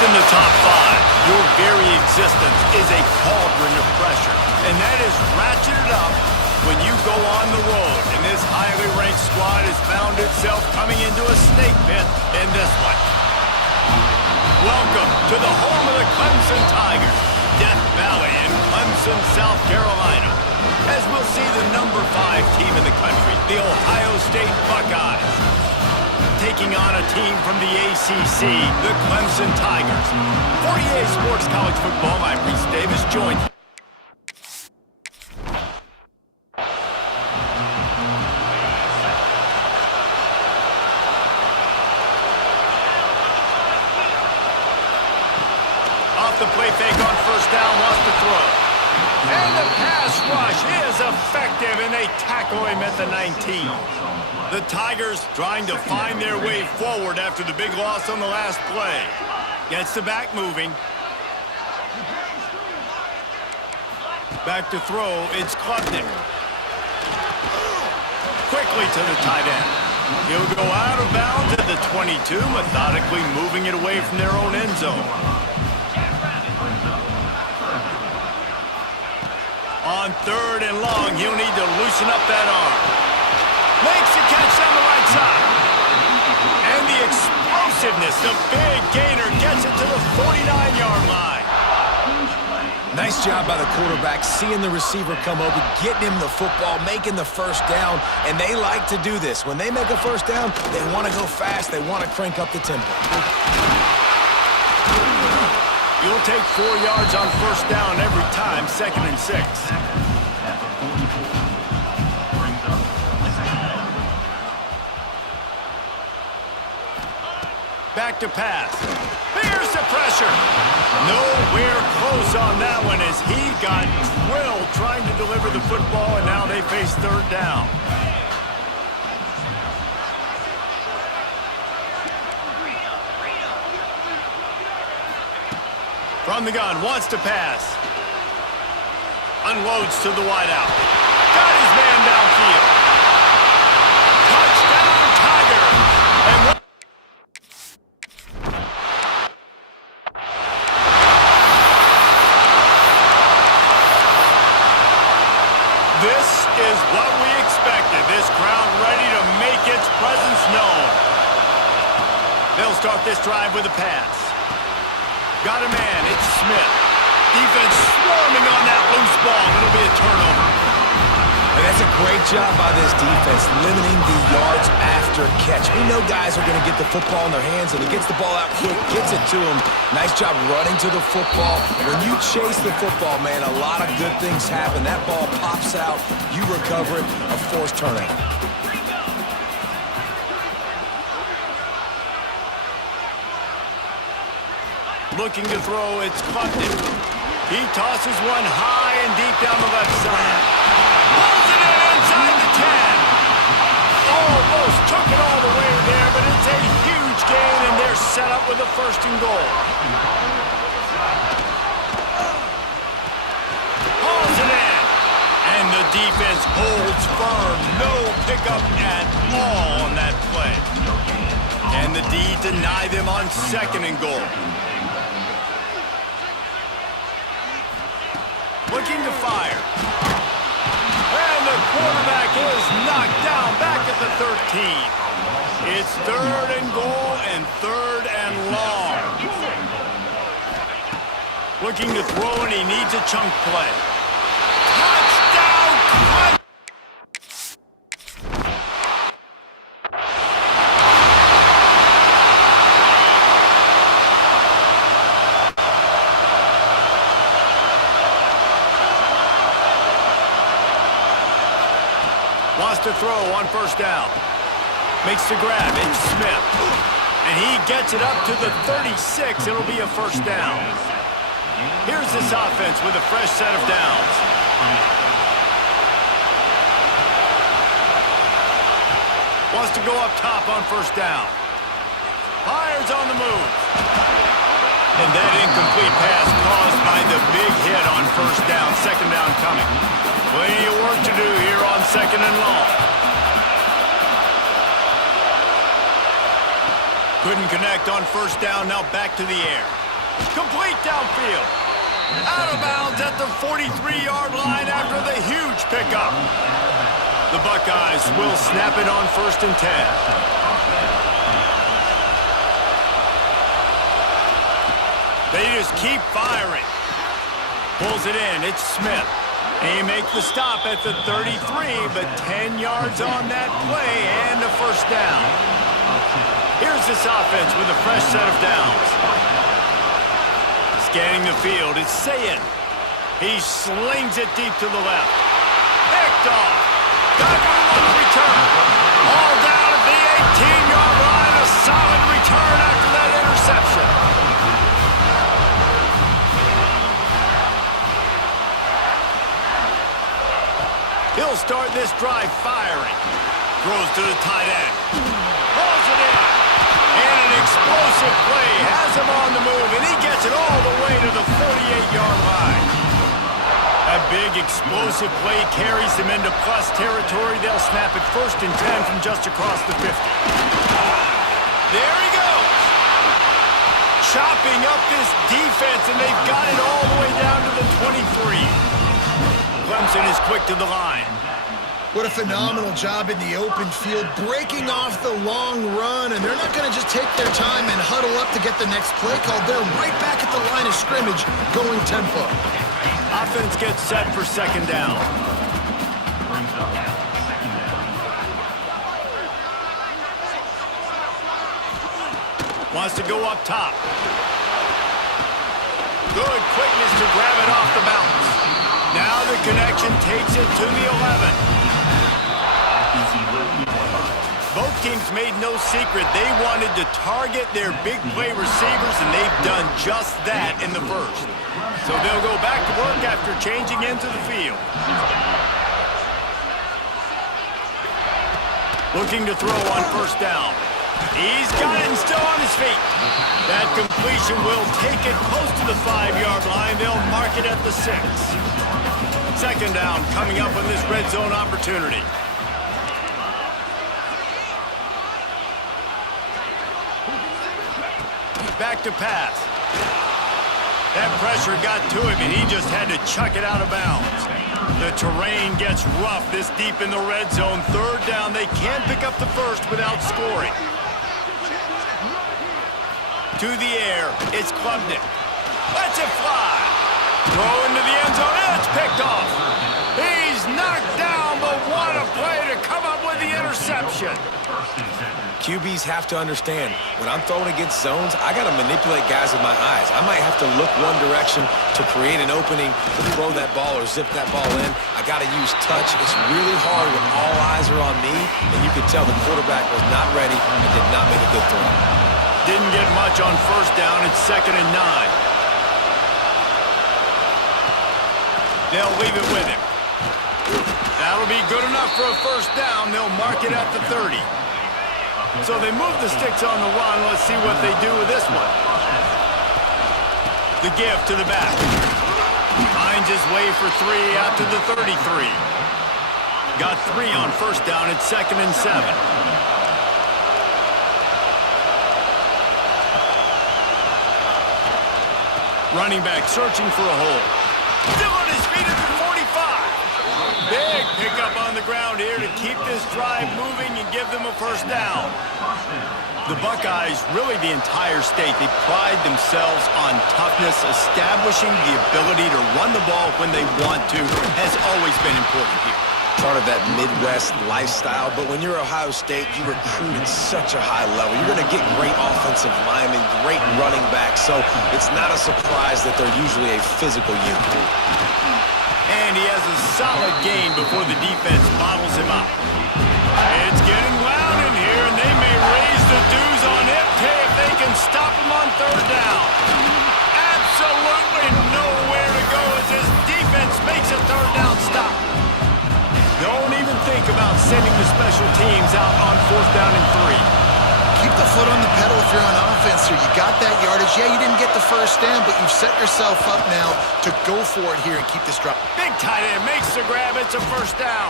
in the top five, your very existence is a cauldron of pressure. And that is ratcheted up when you go on the road. And this highly ranked squad has found itself coming into a snake pit in this one. Welcome to the home of the Clemson Tigers, Death Valley in Clemson, South Carolina. As we'll see the number 5 team in the country, the Ohio State Buckeyes, taking on a team from the ACC, the Clemson Tigers. For EA Sports College Football, I'm Reese Davis, joined off the play fake on first down, wants to throw. And the pass rush is effective, and they tackle him at the 19. The Tigers trying to find their way forward after the big loss on the last play. Gets the back moving. Back to throw, it's Klubnik. Quickly to the tight end. He'll go out of bounds at the 22, methodically moving it away from their own end zone. On third and long, he'll need to loosen up that arm. Makes the catch down the right side. And the explosiveness, the big gainer, gets it to the 49-yard line. Nice job by the quarterback, seeing the receiver come over, getting him the football, making the first down, and they like to do this. When they make a first down, they want to go fast, they want to crank up the tempo. You'll take 4 yards on first down every time, 2nd and 6. Back to pass. Here's the pressure. Nowhere close on that one as he got drilled trying to deliver the football, and now they face third down. From the gun, wants to pass. Unloads to the wideout. Got his man downfield. Touchdown, Tigers! And this is what we expected. This crowd ready to make its presence known. They'll start this drive with a pass. Got a man, it's Smith. Defense swarming on that loose ball. It'll be a turnover. And that's a great job by this defense, limiting the yards after catch. We know guys are going to get the football in their hands, and he gets the ball out quick, gets it to him. Nice job running to the football. When you chase the football, man, a lot of good things happen. That ball pops out, you recover it, a forced turnover. Looking to throw, it's Klubnik. He tosses one high and deep down the left side. Pulls it in inside the 10. Almost took it all the way there, but it's a huge gain, and they're set up with a 1st and goal. Pulls it in. And the defense holds firm. No pickup at all on that play. And the D deny them on 2nd and goal. Looking to fire. And the quarterback is knocked down back at the 13. It's 3rd and goal and 3rd and long. Looking to throw, and he needs a chunk play. Touchdown, Clemson! Wants to throw on first down. Makes the grab. It's Smith. And he gets it up to the 36. It'll be a 1st down. Here's this offense with a fresh set of downs. Wants to go up top on first down. Fires on the move. And that incomplete pass caused by the big hit on first down. 2nd down coming. Plenty of work to do here on 2nd and long. Couldn't connect on first down, now back to the air. Complete downfield. Out of bounds at the 43-yard line after the huge pickup. The Buckeyes will snap it on 1st and 10. They just keep firing. Pulls it in. It's Smith. He makes the stop at the 33, but 10 yards on that play and a first down. Here's this offense with a fresh set of downs. Scanning the field, it's Sayin. He slings it deep to the left. Picked off. Got room on the return. All down at the 18-yard line. A solid return after that interception. He'll start this drive firing. Throws to the tight end. Pulls it in. And an explosive play has him on the move, and he gets it all the way to the 48-yard line. A big explosive play carries them into plus territory. They'll snap it 1st and 10 from just across the 50. There he goes. Chopping up this defense, and they've got it all the way down to the 23. Clemson is quick to the line. What a phenomenal job in the open field, breaking off the long run, and they're not going to just take their time and huddle up to get the next play called. They're right back at the line of scrimmage, going tempo. Offense gets set for 2nd down. Wants to go up top. Good quickness to grab it off the bounce. Now the connection takes it to the 11. Both teams made no secret they wanted to target their big play receivers, and they've done just that in the first. So they'll go back to work after changing into the field. Looking to throw on 1st down. He's got it and still on his feet. That completion will take it close to the 5-yard line. They'll mark it at the 6. 2nd down coming up on this red zone opportunity. Back to pass. That pressure got to him, and he just had to chuck it out of bounds. The terrain gets rough this deep in the red zone. 3rd down, they can't pick up the first without scoring. To the air, it's Klubnik. Lets it fly. Throw into the end zone, and it's picked off. He's knocked down, but what a play to come up with the interception. QBs have to understand, when I'm throwing against zones, I got to manipulate guys with my eyes. I might have to look one direction to create an opening, to throw that ball or zip that ball in. I got to use touch. It's really hard when all eyes are on me, and you can tell the quarterback was not ready and did not make a good throw. Didn't get much on 1st down. It's 2nd and 9. They'll leave it with him. That'll be good enough for a 1st down. They'll mark it at the 30. So they move the sticks on the run. Let's see what they do with this one. The give to the back. Finds his way for 3 out to the 33. Got 3 on 1st down. It's 2nd and 7. Running back searching for a hole. Still on his feet at the 45. Big pickup on the ground here to keep this drive moving and give them a 1st down. The Buckeyes, really the entire state, they pride themselves on toughness. Establishing the ability to run the ball when they want to has always been important here. Part of that Midwest lifestyle, but when you're Ohio State, you recruit at such a high level. You're going to get great offensive linemen, great running backs, so it's not a surprise that they're usually a physical unit. And he has a solid gain before the defense bottles him up. It's getting loud in here, and they may raise the dues on MK if they can stop him on 3rd down. Absolutely nowhere to go as this defense makes a 3rd down stop. Don't even think about sending the special teams out on 4th down and 3. Keep the foot on the pedal if you're on offense here. You got that yardage. Yeah, you didn't get the 1st down, but you've set yourself up now to go for it here and keep this drop. Big tight end makes the grab. It's a 1st down.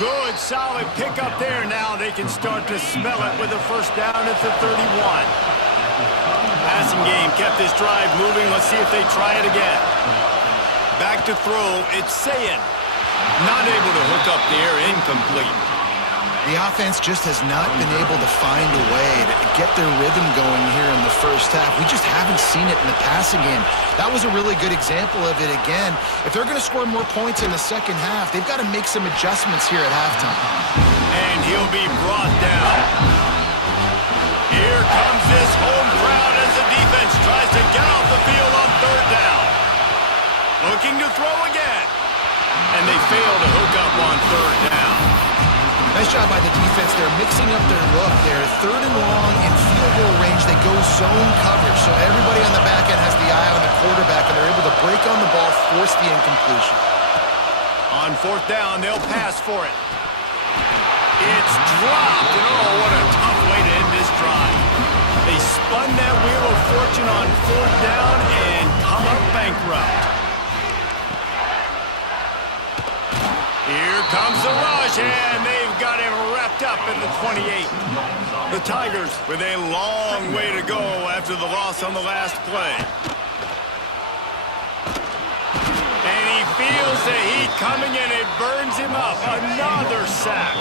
Good, solid pickup there. Now they can start to smell it with a 1st down at the 31. passing game kept this drive moving. Let's see if they try it again. Back to throw. It's Sayin. Not able to hook up there. Incomplete. The offense just has not been able to find a way to get their rhythm going here in the first half. We just haven't seen it in the passing game. That was a really good example of it again. If they're going to score more points in the second half, they've got to make some adjustments here at halftime. And he'll be brought down. Here comes this home crowd as the defense tries to get off the field on third down. Looking to throw again. And they fail to hook up on third down. Nice job by the defense. They're mixing up their look. They're third and long in field goal range. They go zone coverage. So everybody on the back end has the eye on the quarterback, and they're able to break on the ball, force the incompletion. On fourth down, they'll pass for it. It's dropped, and oh, what a tough way to end this drive. They spun that wheel of fortune on fourth down and come up bankrupt. Here comes the rush, and they've got him wrapped up at the 28. The Tigers with a long way to go after the loss on the last play. And he feels the heat coming, and it burns him up. Another sack.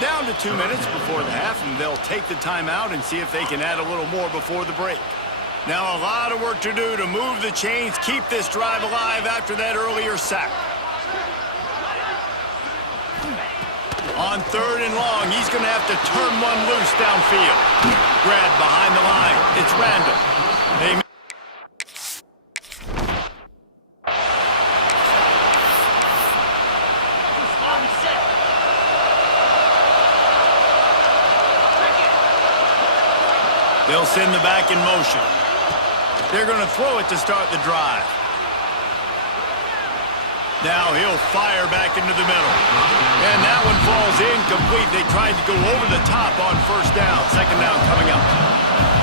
Down to 2 minutes before the half, and they'll take the timeout and see if they can add a little more before the break. Now a lot of work to do to move the chains, keep this drive alive after that earlier sack. On third and long, he's going to have to turn one loose downfield. Grabbed behind the line. It's Randall. They'll send the back in motion. They're going to throw it to start the drive. Now he'll fire back into the middle. And that one falls incomplete. They tried to go over the top on first down. Second down coming up.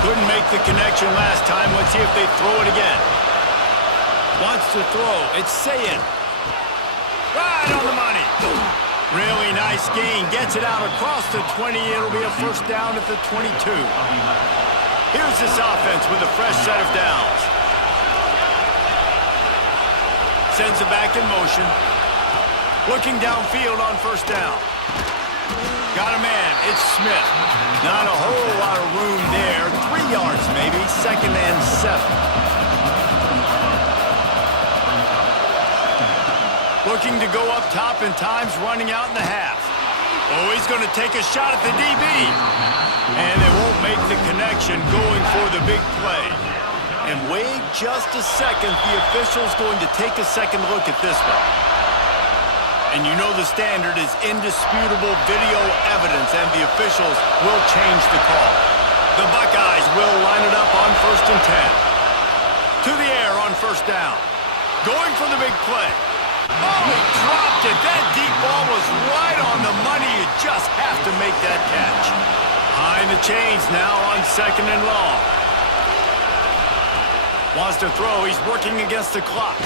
Couldn't make the connection last time. Let's see if they throw it again. Wants to throw. It's Sayin. Right on the money. Really nice gain. Gets it out across the 20. It'll be a first down at the 22. Here's this offense with a fresh set of downs. Sends it back in motion. Looking downfield on first down. Got a man. It's Smith. Not a whole lot of room there. 3 yards maybe. Second and 7. Looking to go up top, and time's running out in the half. Oh, he's going to take a shot at the DB. And they won't make the connection going for the big play. And wait just a second, the official's going to take a second look at this one. And you know the standard is indisputable video evidence, and the officials will change the call. The Buckeyes will line it up on first and 10. To the air on first down. Going for the big play. Oh, he dropped it. That deep ball was right on the money. You just have to make that catch. Behind the chains now on second and long. Wants to throw. He's working against the clock.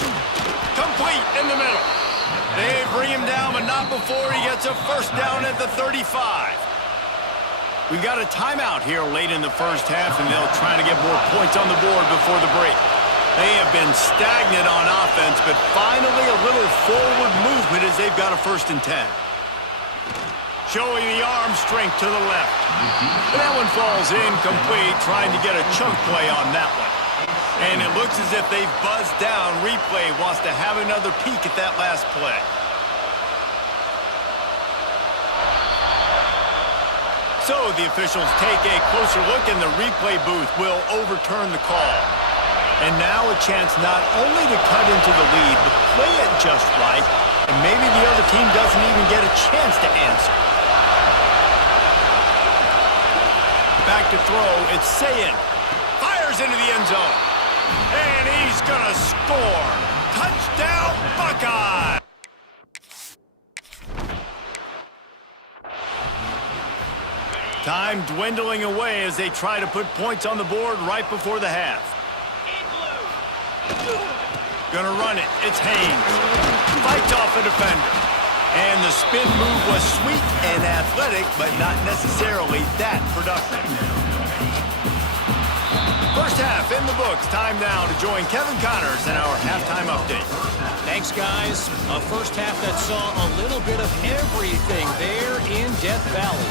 Complete in the middle. They bring him down, but not before he gets a first down at the 35. We've got a timeout here late in the first half, and they'll try to get more points on the board before the break. They have been stagnant on offense, but finally a little forward movement as they've got a first and 10. Showing the arm strength to the left. That one falls incomplete, trying to get a chunk play on that one. And it looks as if they've buzzed down. Replay wants to have another peek at that last play. So the officials take a closer look, and the replay booth will overturn the call. And now a chance not only to cut into the lead, but play it just right, and maybe the other team doesn't even get a chance to answer. Back to throw, it's Sayin. Fires into the end zone. And he's gonna score. Touchdown, Buckeye! Time dwindling away as they try to put points on the board right before the half. Gonna run it. It's Haynes. Fights off a defender. And the spin move was sweet and athletic, but not necessarily that productive. First half in the books. Time now to join Kevin Connors in our halftime update. Thanks, guys. A first half that saw a little bit of everything there in Death Valley.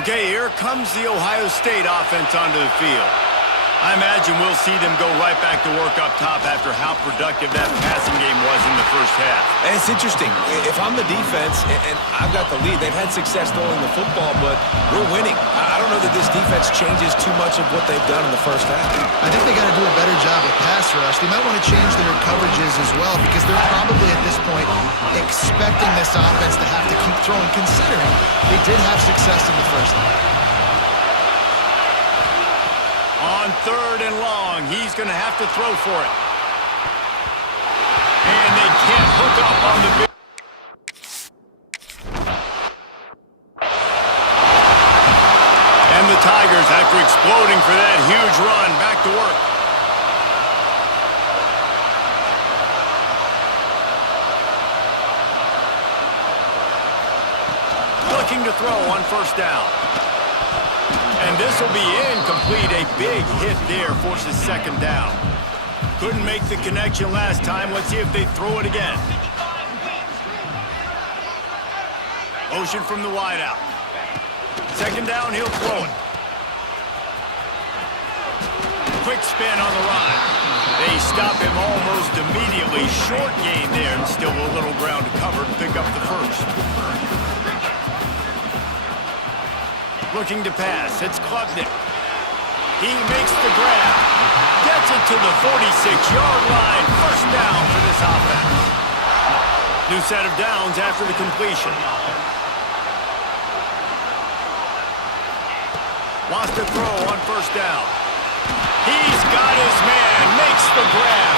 Okay, here comes the Ohio State offense onto the field. I imagine we'll see them go right back to work up top after how productive that passing game was in the first half. And it's interesting. If I'm the defense and I've got the lead, they've had success throwing the football, but we're winning. I don't know that this defense changes too much of what they've done in the first half. I think they got to do a better job at pass rush. They might want to change their coverages as well because they're probably at this point expecting this offense to have to keep throwing, considering they did have success in the first half. On 3rd and long, he's going to have to throw for it. And they can't hook up on the big. And the Tigers, after exploding for that huge run, back to work. Looking to throw on first down. And this will be incomplete. A big hit there forces second down. Couldn't make the connection last time. Let's see if they throw it again. Motion from the wideout. Second down, he'll throw it. Quick spin on the run. They stop him almost immediately. Short gain there, and still a little ground to cover to pick up the first. Looking to pass. It's Klubnik. He makes the grab. Gets it to the 46-yard line. First down for this offense. New set of downs after the completion. Wants to throw on first down. He's got his man. Makes the grab.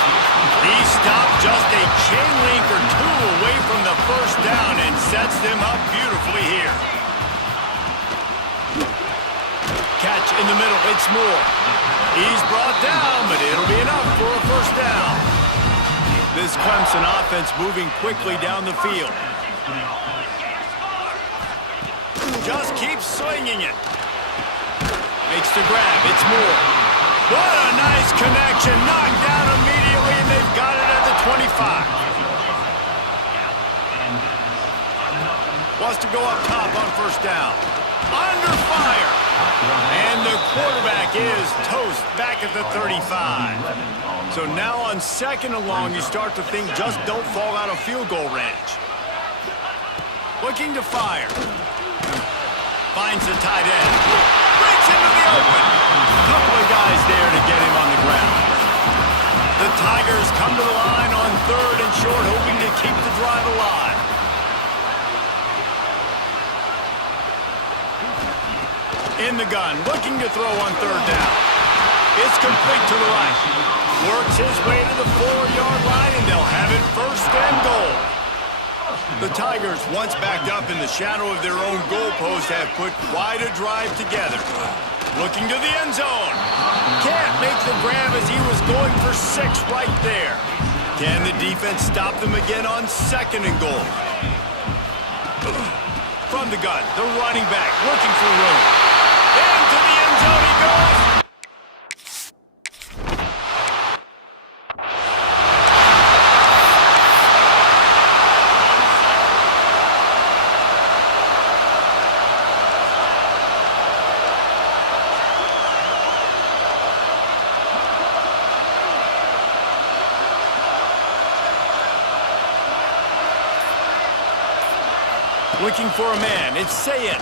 He stopped just a chain link or two away from the first down and sets them up beautifully here. Catch in the middle, it's Moore. He's brought down, but it'll be enough for a first down. This Clemson offense moving quickly down the field. Just keeps swinging it. Makes the grab, it's Moore. What a nice connection, knocked down immediately, and they've got it at the 25. Wants to go up top on first down. Under fire. And the quarterback is toast back at the 35. So now on second and long, you start to think just don't fall out of field goal range. Looking to fire. Finds the tight end. Breaks into the open. Couple of guys there to get him on the ground. The Tigers come to the line on 3rd and short, hoping to keep the drive alive. In the gun, looking to throw on 3rd down. It's complete to the right. Works his way to the 4-yard line, and they'll have it first and goal. The Tigers, once backed up in the shadow of their own goalpost, have put quite a drive together. Looking to the end zone. Can't make the grab as he was going for 6 right there. Can the defense stop them again on 2nd and goal? From the gun, the running back looking for room. Into the end zone he goes. Looking for a man, it's Sayin.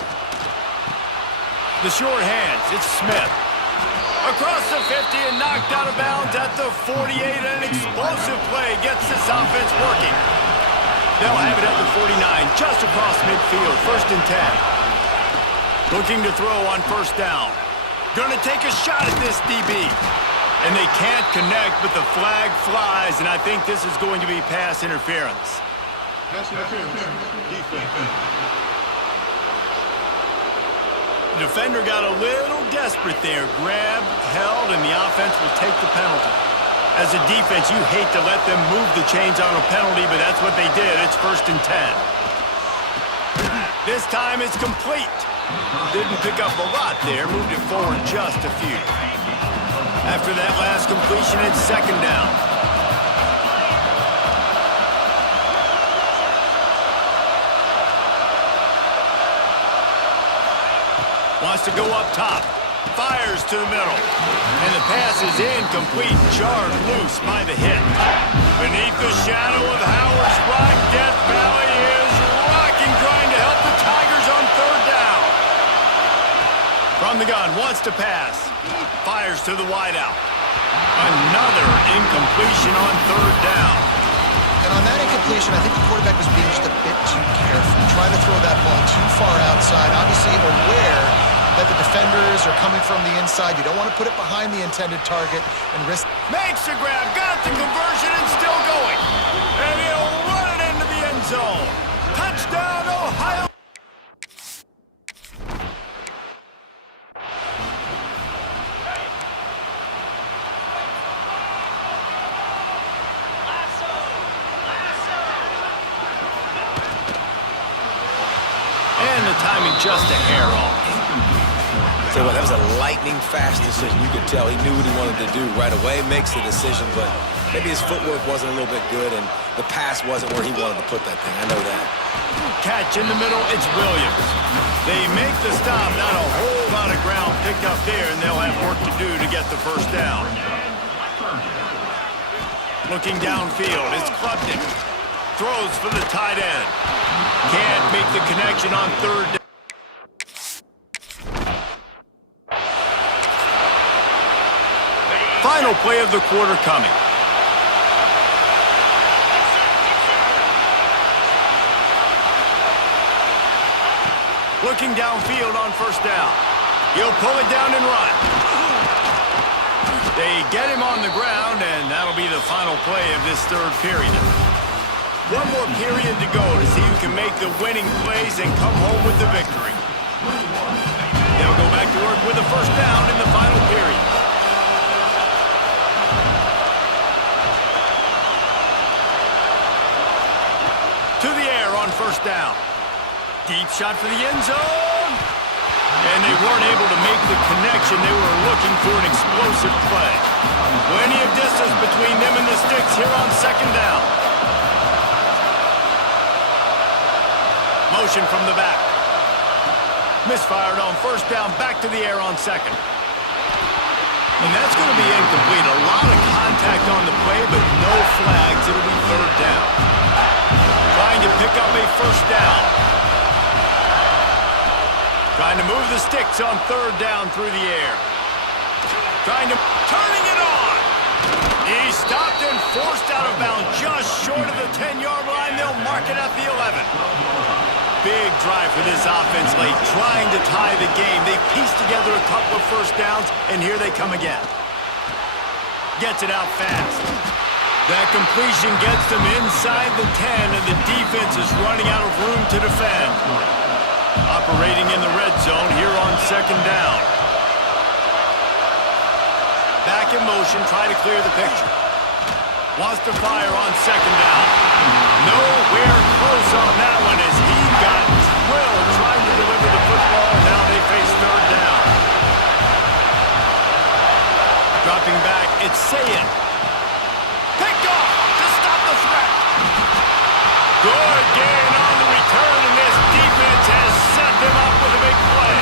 The short hands, it's Smith. Across the 50 and knocked out of bounds at the 48. An explosive play gets this offense working. They'll have it at the 49, just across midfield, 1st and 10. Looking to throw on first down. Gonna take a shot at this DB. And they can't connect, but the flag flies, and I think this is going to be pass interference. Pass interference. Defense. The defender got a little desperate there. Grabbed, held, and the offense will take the penalty. As a defense, you hate to let them move the chains on a penalty, but that's what they did. It's 1st and 10. This time it's complete. Didn't pick up a lot there. Moved it forward just a few. After that last completion, it's 2nd down. Wants to go up top. Fires to the middle. And the pass is incomplete. Jarred loose by the hit. Beneath the shadow of Howard's Rock, Death Valley is rocking, trying to help the Tigers on 3rd down. From the gun, wants to pass. Fires to the wideout. Another incompletion on 3rd down. And on that incompletion, I think the quarterback was being just a bit too careful, trying to throw that ball too far outside, obviously aware that the defenders are coming from the inside. You don't want to put it behind the intended target and risk. Makes the grab, got the conversion, and still going. And he'll run it into the end zone. Touchdown, Ohio! And the timing just a hair off. So that was a lightning-fast decision. You could tell he knew what he wanted to do right away, makes the decision, but maybe his footwork wasn't a little bit good, and the pass wasn't where he wanted to put that thing. I know that. Catch in the middle, it's Williams. They make the stop, not a whole lot of ground picked up there, and they'll have work to do to get the 1st down. Looking downfield, it's Klubnik. Throws for the tight end. Can't make the connection on 3rd down. Final play of the quarter coming. Looking downfield on 1st down. He'll pull it down and run. They get him on the ground, and that'll be the final play of this 3rd period. One more period to go to see who can make the winning plays and come home with the victory. They'll go back to work with a 1st down in the final period. To the air on 1st down. Deep shot for the end zone. And they weren't able to make the connection. They were looking for an explosive play. Plenty of distance between them and the sticks here on 2nd down. Motion from the back. Misfired on 1st down. Back to the air on 2nd. And that's going to be incomplete. A lot of contact on the play, but no flags. It'll be 3rd down. Trying to pick up a 1st down. Trying to move the sticks on 3rd down through the air. Turning it on. He stopped and forced out of bounds just short of the 10-yard line. They'll mark it at the 11. Big drive for this offense late, trying to tie the game. They pieced together a couple of 1st downs, and here they come again. Gets it out fast. That completion gets them inside the 10, and the defense is running out of room to defend. Operating in the red zone here on 2nd down. Back in motion, try to clear the picture. Wants to fire on 2nd down. Nowhere close on that one as he got drilled trying to deliver the football, and now they face 3rd down. Dropping back, it's Sayin. Picked off to stop the threat. Good gain on the return, and this defense has set them up with a big play.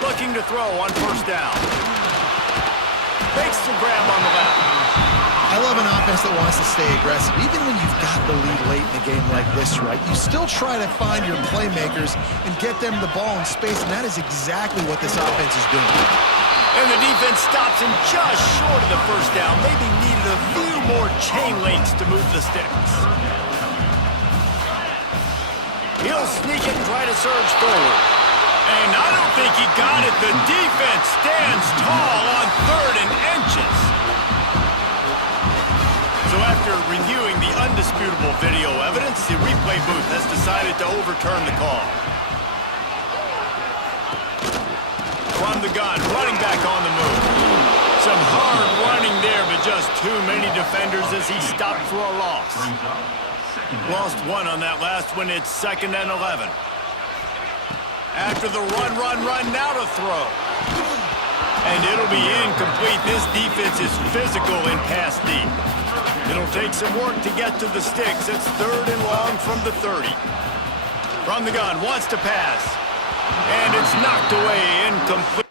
Looking to throw on 1st down. Makes the grab on the left. I love an offense that wants to stay aggressive. Even when you've got the lead late in a game like this, right, you still try to find your playmakers and get them the ball in space, and that is exactly what this offense is doing. And the defense stops him just short of the 1st down. Maybe needed a few more chain links to move the sticks. He'll sneak it and try to surge forward. And I don't think he got it. The defense stands tall on 3rd and inches. So after reviewing the undisputable video evidence, the replay booth has decided to overturn the call. From the gun, running back on the move. Some hard running there, but just too many defenders as he stopped for a loss. Lost one on that last one. It's 2nd and 11. After the run, now to throw. And it'll be incomplete. This defense is physical in pass deep. It'll take some work to get to the sticks. It's 3rd and long from the 30. From the gun, wants to pass. And it's knocked away, incomplete.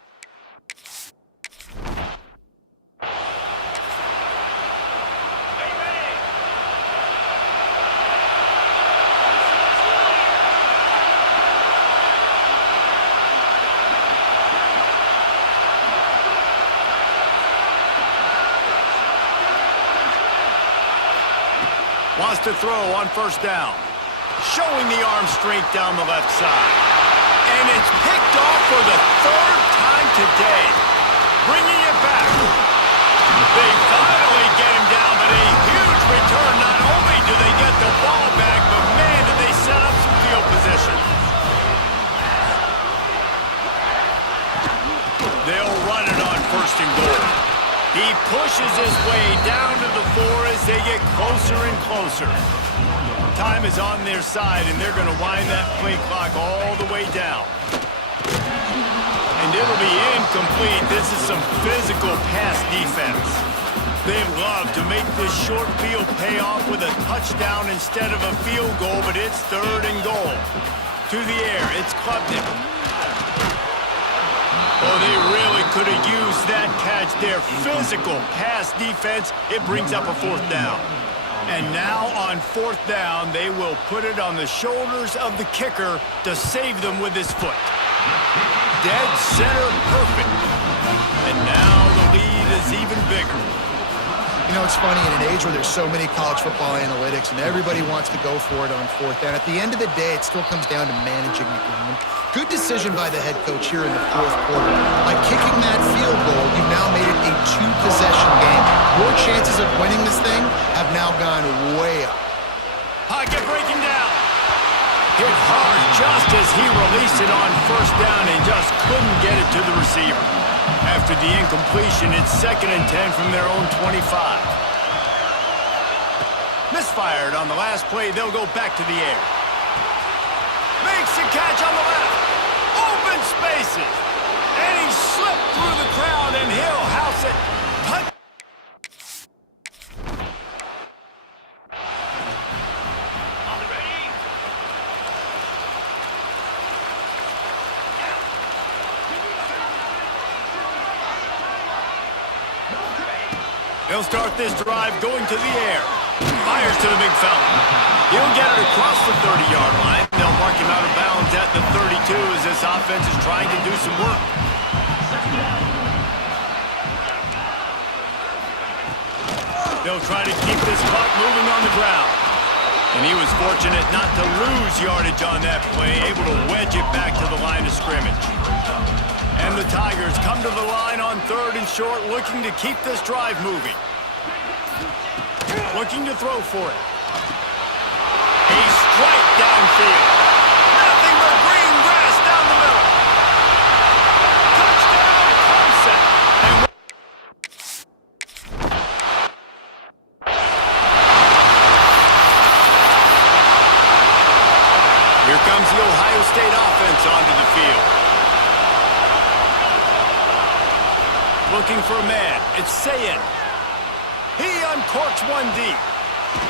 Wants to throw on 1st down. Showing the arm strength down the left side. And it's picked off for the 3rd time today. Bringing it back. They finally get him down, but a huge return. Not only do they get the ball back, but man, did they set up some field position. They'll run it on 1st and goal. He pushes his way down to the 4 as they get closer and closer. Time is on their side, and they're going to wind that play clock all the way down. And it'll be incomplete. This is some physical pass defense. They love to make this short field pay off with a touchdown instead of a field goal, but it's 3rd and goal. To the air, it's Klubnik. Oh, they really could have used that catch there. Physical pass defense. It brings up a 4th down. And now on 4th down, they will put it on the shoulders of the kicker to save them with his foot. Dead center perfect. And now the lead is even bigger. You know, it's funny, in an age where there's so many college football analytics and everybody wants to go for it on 4th down, at the end of the day, it still comes down to managing the game. Good decision by the head coach here in the 4th quarter. By kicking that field goal, you've now made it a 2-possession game. Your chances of winning this thing have now gone way up. Pocket breaking down. Hit hard just as he released it on 1st down and just couldn't get it to the receiver. After the incompletion, it's 2nd and 10 from their own 25. Misfired on the last play. They'll go back to the air. Makes the catch on the left. Open spaces. And he slipped through the crowd, and he'll house it. They'll start this drive going to the air. Fires to the big fella. He'll get it across the 30-yard line. They'll mark him out of bounds at the 32 as this offense is trying to do some work. They'll try to keep this clock moving on the ground. And he was fortunate not to lose yardage on that play, able to wedge it back to the line of scrimmage. And the Tigers come to the line on 3rd and short, looking to keep this drive moving. Looking to throw for it. A strike downfield. Nothing but green grass down the middle. Touchdown, Clemson. And here comes the Ohio State offense onto the field. Looking for a man. It's Sayin. He uncorks one deep.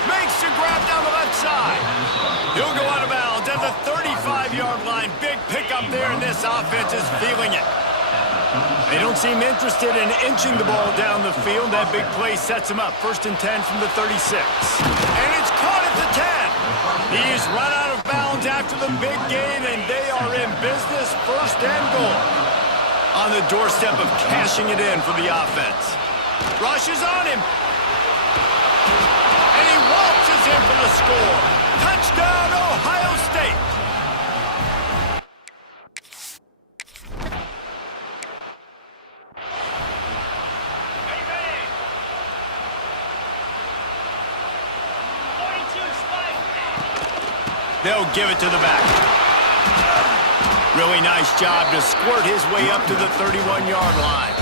Makes the grab down the left side. He'll go out of bounds at the 35-yard line. Big pickup there, and this offense is feeling it. They don't seem interested in inching the ball down the field. That big play sets him up. 1st and 10 from the 36. And it's caught at the 10. He's run out of bounds after the big gain, and they are in business. 1st and goal. On the doorstep of cashing it in for the offense. Rushes on him. And he waltzes in for the score. Touchdown, Ohio State. They'll give it to the back. Really nice job to squirt his way up to the 31-yard line.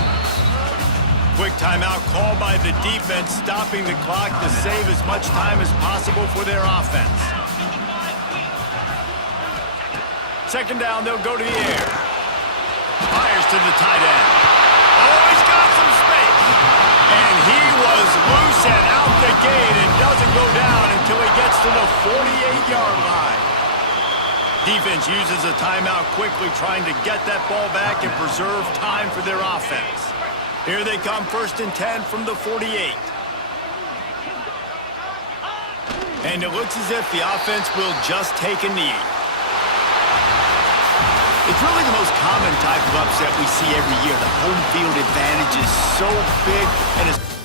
Quick timeout called by the defense, stopping the clock to save as much time as possible for their offense. Second down, they'll go to the air. Fires to the tight end. Oh, he's got some space. And he was loose and out the gate and doesn't go down until he gets to the 48-yard line. Defense uses a timeout quickly, trying to get that ball back and preserve time for their offense. Here they come, 1st and 10 from the 48. And it looks as if the offense will just take a knee. It's really the most common type of upset we see every year. The home field advantage is so big, and it's